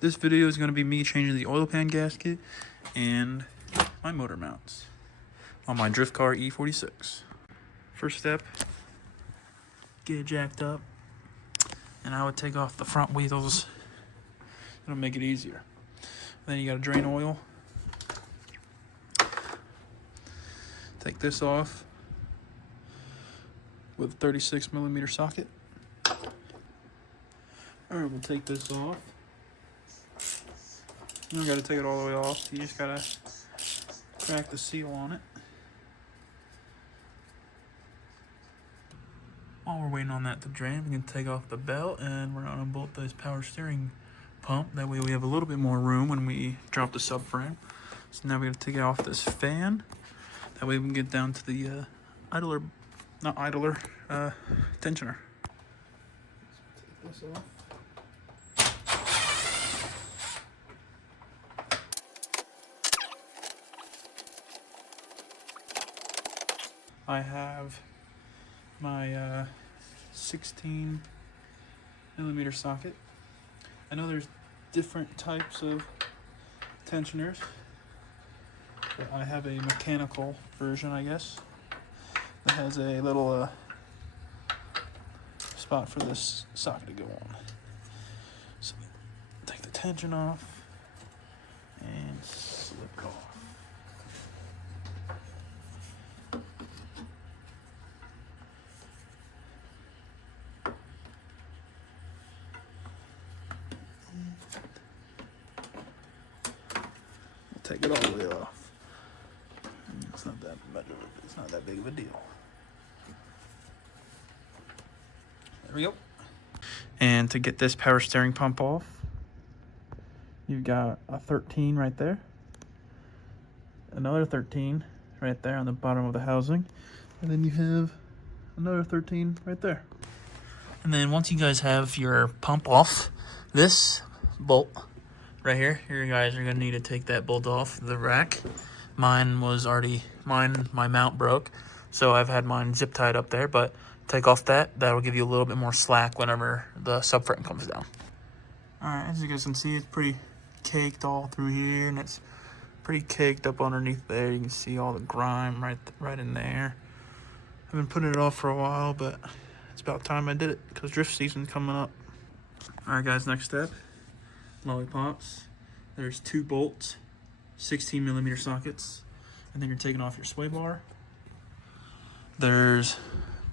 This video is going to be me changing the oil pan gasket and my motor mounts on my drift car E46. First step, get it jacked up, and I would take off the front wheels. It'll make it easier. Then you got to drain oil. Take this off with a 36mm socket. Alright, we'll take this off. You don't gotta take it all the way off. You just gotta crack the seal on it. While we're waiting on that to drain, we can take off the belt and we're gonna unbolt this power steering pump. That way we have a little bit more room when we drop the subframe. So now we gotta take off this fan. That way we can get down to the tensioner. Let's take this off. I have my 16mm socket. I know there's different types of tensioners, but I have a mechanical version, I guess, that has a little spot for this socket to go on. So take the tension off and slip off. Take it all the way off. It's not that much of it. It's not that big of a deal. There we go. And to get this power steering pump off, you've got a 13 right there, another 13 right there on the bottom of the housing, and then you have another 13 right there. And then once you guys have your pump off, this bolt right here, you guys are gonna need to take that bolt off the rack. My mount broke, so I've had mine zip tied up there, but take off that'll give you a little bit more slack whenever the subframe comes down. Alright, as you guys can see, it's pretty caked all through here, and it's pretty caked up underneath there. You can see all the grime right in there. I've been putting it off for a while, but it's about time I did it, because drift season's coming up. Alright guys, next step. Lollipops. There's 2 bolts, 16mm sockets, and then you're taking off your sway bar. There's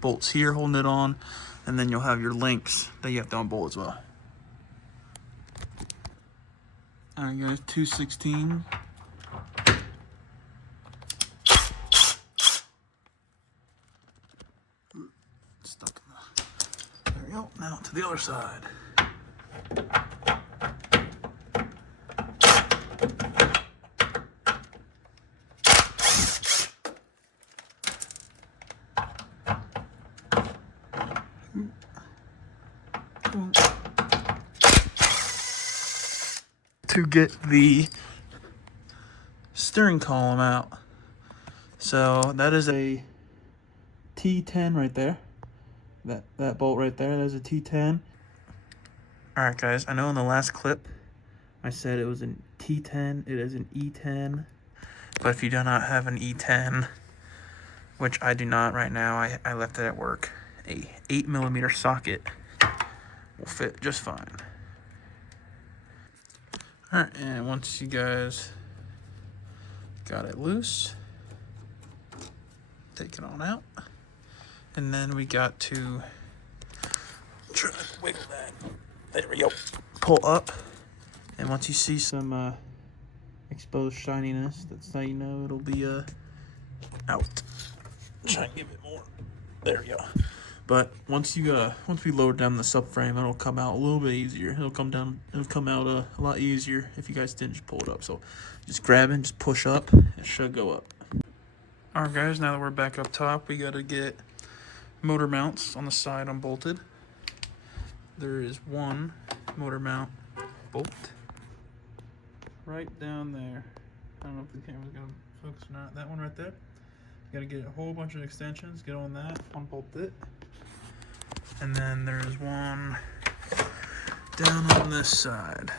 bolts here holding it on, and then you'll have your links that you have to unbolt as well. Alright guys, 2 16. Stuck in the... There we go. Now to the other side. To get the steering column out. So that is a T10 right there. That bolt right there, that is a T10. Alright guys, I know in the last clip I said it was an T10, it is an E10. But if you do not have an E10, which I do not right now, I left it at work, a 8mm socket will fit just fine. Alright, and once you guys got it loose, take it on out. And then we got to try to wiggle that. There we go. Pull up. And once you see some exposed shininess, that's how you know it'll be out. Try and give it more. There we go. But once we lower down the subframe, it'll come out a little bit easier. It'll come out a lot easier if you guys didn't just pull it up. So just grab it and just push up. It should go up. Alright guys, now that we're back up top, we gotta get motor mounts on the side unbolted. There is one motor mount bolt right down there. I don't know if the camera's gonna focus or not. That one right there. You gotta get a whole bunch of extensions, get on that, unbolt it. And then there's one down on this side.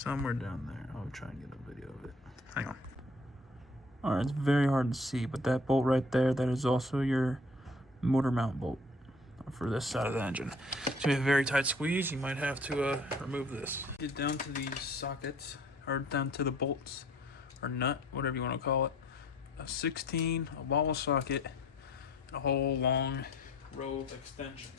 somewhere down there. I'll try and get a video of it. Hang on. All right, it's very hard to see, but that bolt right there, that is also your motor mount bolt for this side of the engine. It's gonna be a very tight squeeze. You might have to remove this. Get down to these sockets, or down to the bolts, or nut, whatever you want to call it. A 16, a wall socket, and a whole long row of extensions.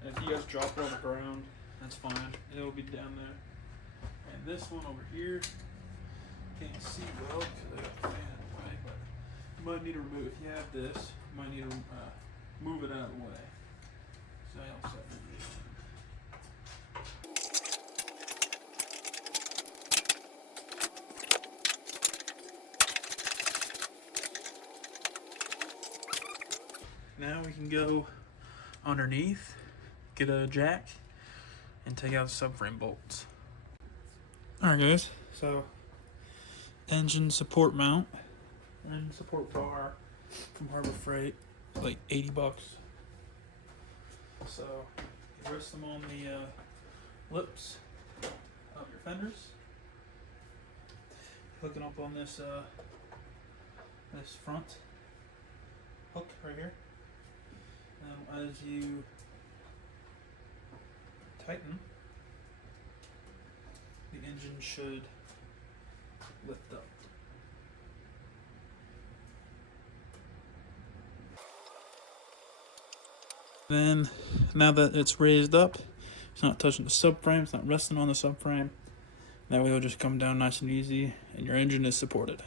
And if you guys drop it on the ground, that's fine. It'll be down there. And this one over here, can't see well because I got the fan in the way, but you might need to remove. If you have this, you might need to move it out of the way. So I'll set it. Now we can go underneath, get a jack, and take out the subframe bolts. Alright guys, so engine support mount, engine support bar from Harbor Freight, like 80 bucks. So you rest them on the lips of your fenders, hooking up on this this front hook right here. Now as you tighten, the engine should lift up. Then, now that it's raised up, it's not touching the subframe, it's not resting on the subframe. That way it'll just come down nice and easy, and your engine is supported.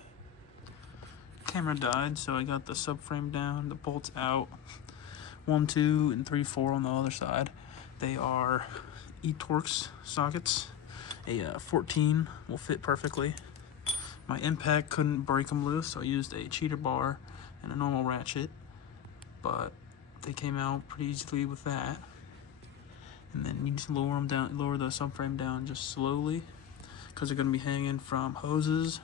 Camera died, so I got the subframe down, the bolts out. 1, 2, and 3, 4 on the other side. They are E46 sockets. A 14 will fit perfectly. My impact couldn't break them loose, so I used a cheater bar and a normal ratchet, but they came out pretty easily with that. And then you just lower them down, lower the subframe down just slowly, because they're going to be hanging from hoses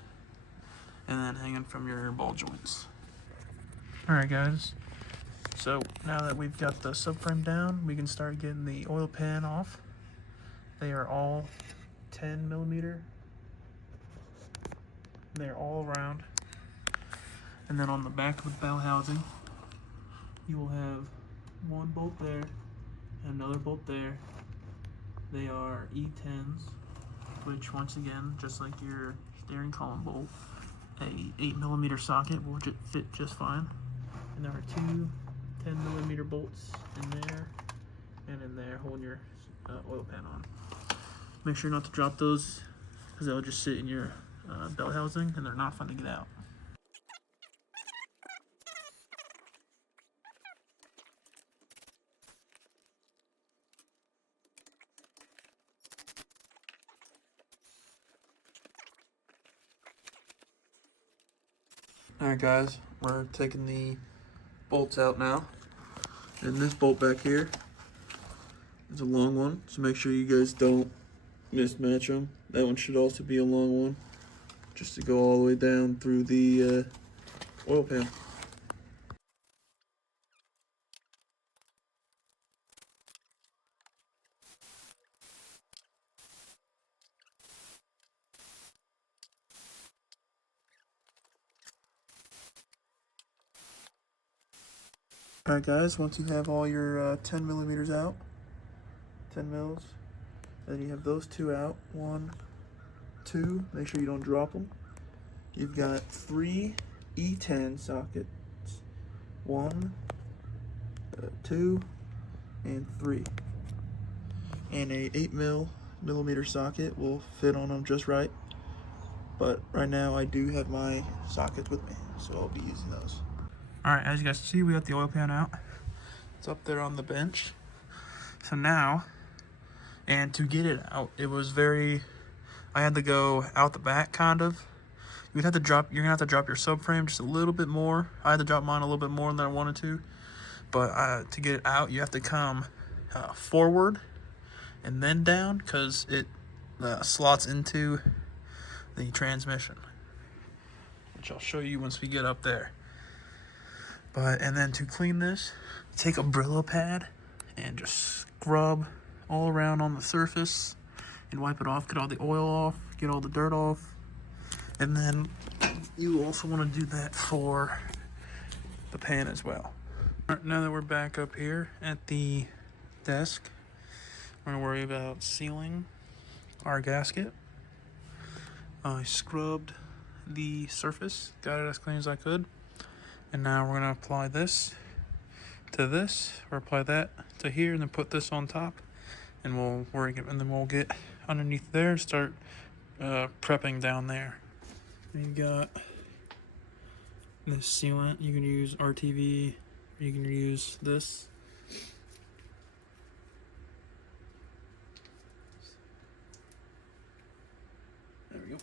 and then hanging from your ball joints. Alright guys, so now that we've got the subframe down, we can start getting the oil pan off. They are all 10 millimeter. They're all around. And then on the back of the bell housing, you will have one bolt there and another bolt there. They are E10s, which once again, just like your steering column bolt, a 8 millimeter socket will fit just fine. And there are two 10 millimeter bolts in there and in there holding your oil pan on. Make sure not to drop those because they'll just sit in your belt housing and they're not fun to get out. Alright guys, we're taking the bolts out now. And this bolt back here is a long one, so make sure you guys don't mismatch them. That one should also be a long one, just to go all the way down through the oil pan. Alright guys, once you have all your 10 millimeters out, 10 mils, then you have those two out, 1, 2, make sure you don't drop them. You've got 3 E10 sockets, 1, 2, and 3. And a 8 millimeter socket will fit on them just right. But right now I do have my sockets with me, so I'll be using those. Alright, as you guys see, we got the oil pan out. It's up there on the bench. So now, and to get it out, it was I had to go out the back kind of. You're gonna have to drop your subframe just a little bit more. I had to drop mine a little bit more than I wanted to. But to get it out, you have to come forward and then down, because it slots into the transmission, which I'll show you once we get up there. And then to clean this, take a Brillo pad and just scrub all around on the surface and wipe it off, get all the oil off, get all the dirt off. And then you also want to do that for the pan as well. All right, now that we're back up here at the desk, we're going to worry about sealing our gasket. I scrubbed the surface, got it as clean as I could. And now we're going to apply this to this, or apply that to here, and then put this on top. And we'll get underneath there and start prepping down there. You got this sealant. You can use RTV. You can use this. There we go.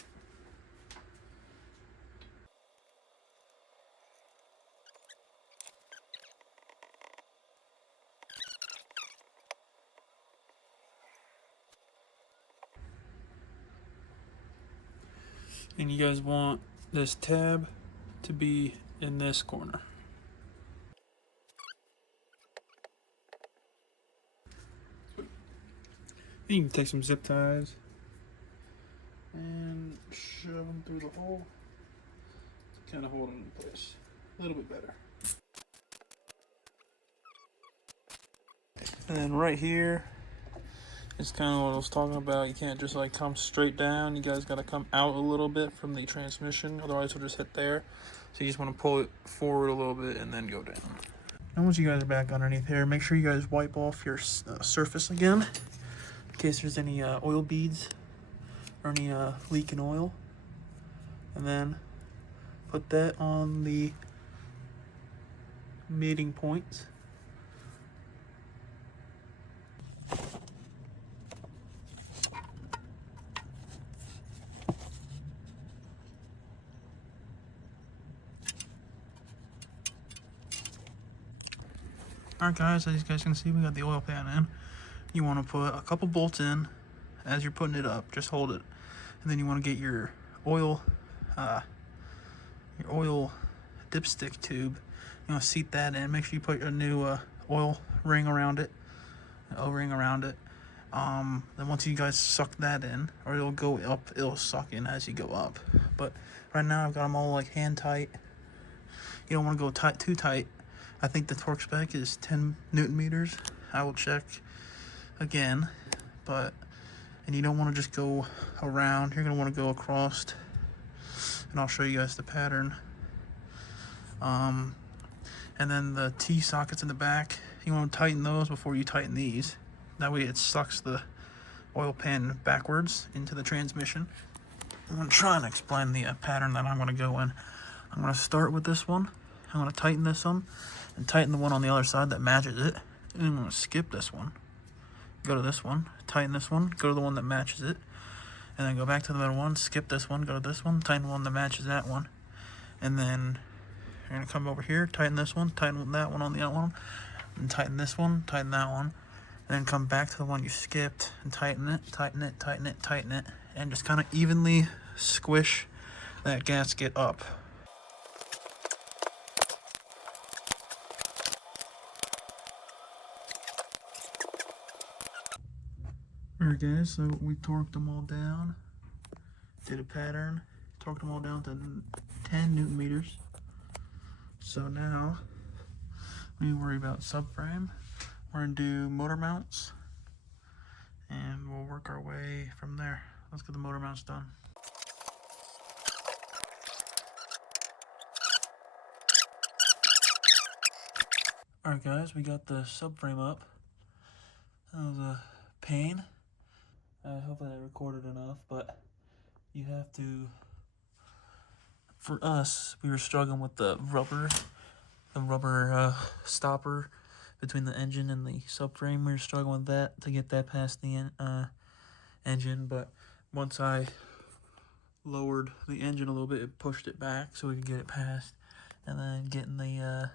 And you guys want this tab to be in this corner. You can take some zip ties and shove them through the hole to kind of hold it in place a little bit better. And then right here is kind of what I was talking about. You can't just like come straight down. You guys got to come out a little bit from the transmission, otherwise it'll just hit there. So you just want to pull it forward a little bit and then go down. And once you guys are back underneath here, make sure you guys wipe off your surface again in case there's any oil beads or any leak in oil. And then put that on the mating points. Alright guys, as you guys can see, we got the oil pan in. You want to put a couple bolts in as you're putting it up. Just hold it. And then you want to get your oil dipstick tube. You want to seat that in. Make sure you put a new oil ring around it. An O-ring around it. Then once you guys suck that in, or it'll go up, it'll suck in as you go up. But right now I've got them all like hand tight. You don't want to go too tight. I think the torque spec is 10 Newton meters. I will check again, and you don't want to just go around. You're going to want to go across, and I'll show you guys the pattern. And then the T sockets in the back, you want to tighten those before you tighten these. That way it sucks the oil pan backwards into the transmission. I'm going to try and explain the pattern that I'm going to go in. I'm going to start with this one. I'm going to tighten this one and tighten the one on the other side that matches it. And I'm going to skip this one. Go to this one, tighten this one, go to the one that matches it. And then go back to the middle one, skip this one, go to this one, tighten one that matches that one. And then you're going to come over here, tighten this one, tighten that one on the other one, and tighten this one, tighten that one. And then come back to the one you skipped and tighten it, tighten it, tighten it, tighten it. And just kind of evenly squish that gasket up. Alright guys, so we torqued them all down, did a pattern, torqued them all down to 10 Newton meters. So now we worry about subframe. We're going to do motor mounts, and we'll work our way from there. Let's get the motor mounts done. Alright guys, we got the subframe up. That was a pain. Hopefully I recorded enough, but you have to, for us, we were struggling with the rubber stopper between the engine and the subframe. We were struggling with that to get that past the engine, but once I lowered the engine a little bit, it pushed it back so we could get it past. And then getting the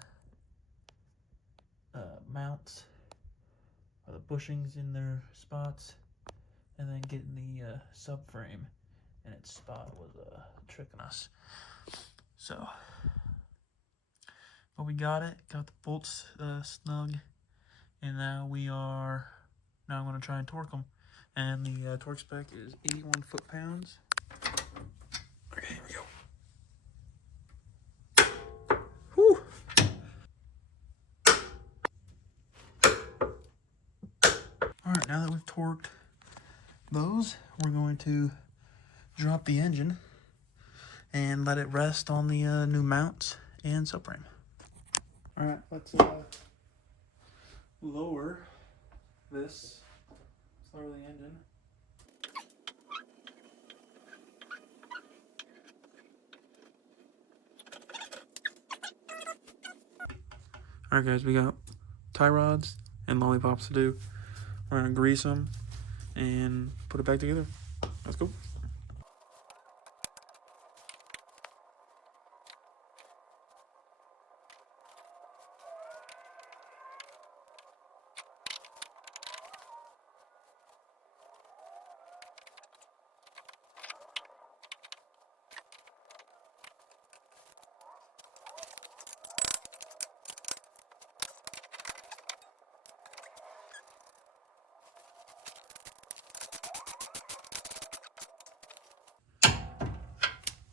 mounts, or the bushings in their spots, and then getting the subframe in its spot was tricking us. So, But we got it. Got the bolts snug. And now I'm going to try and torque them. And the torque spec is 81 foot-pounds. Okay, here we go. Whew. Alright, now that we've torqued those, we're going to drop the engine and let it rest on the new mounts and subframe. Alright, let's lower this. Let's lower the engine. Alright guys, we got tie rods and lollipops to do. We're gonna grease them and put it back together. Let's go.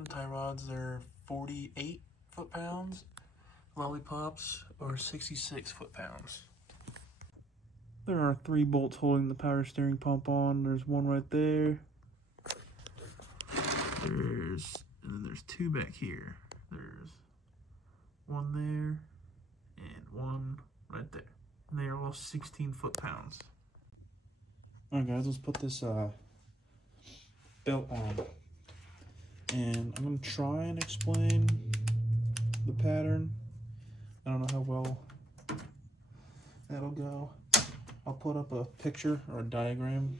Tie rods, they're 48 foot-pounds. Lollipops are 66 foot-pounds. There are 3 bolts holding the power steering pump on. There's one right there. And then there's 2 back here. There's one there and one right there. And they are all 16 foot-pounds. Alright guys, let's put this belt on. And I'm going to try and explain the pattern. I don't know how well that'll go. I'll put up a picture or a diagram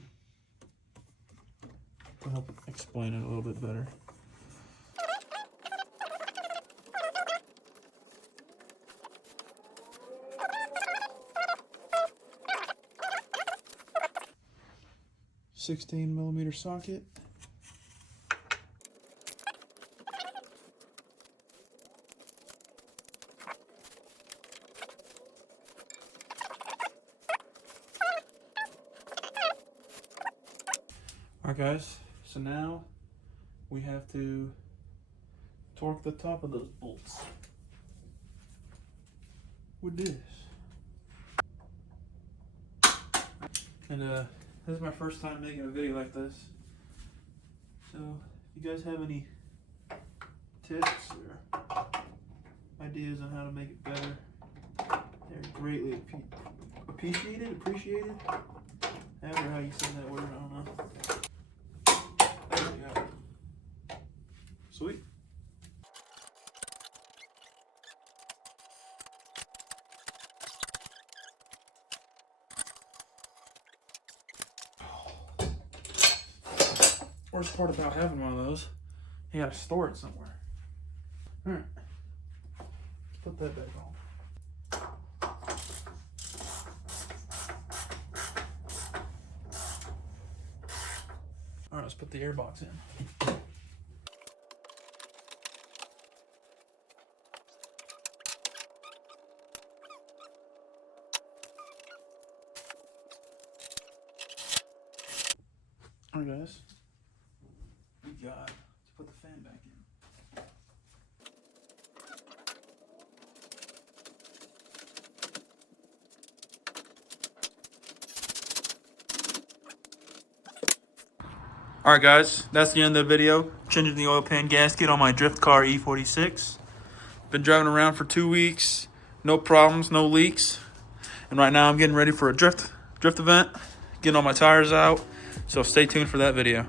to help explain it a little bit better. $16mm socket. Alright guys, so now we have to torque the top of those bolts with this. And this is my first time making a video like this. So if you guys have any tips or ideas on how to make it better, they're greatly appreciated. However how you say that word, I don't know. Sweet. Worst part about having one of those, you gotta store it somewhere. Alright, let's put that back on. Alright, let's put the air box in. Alright guys, we got to put the fan back in. Alright guys, that's the end of the video. Changing the oil pan gasket on my drift car E46. Been driving around for 2 weeks, no problems, no leaks. And right now I'm getting ready for a drift event, getting all my tires out. So stay tuned for that video.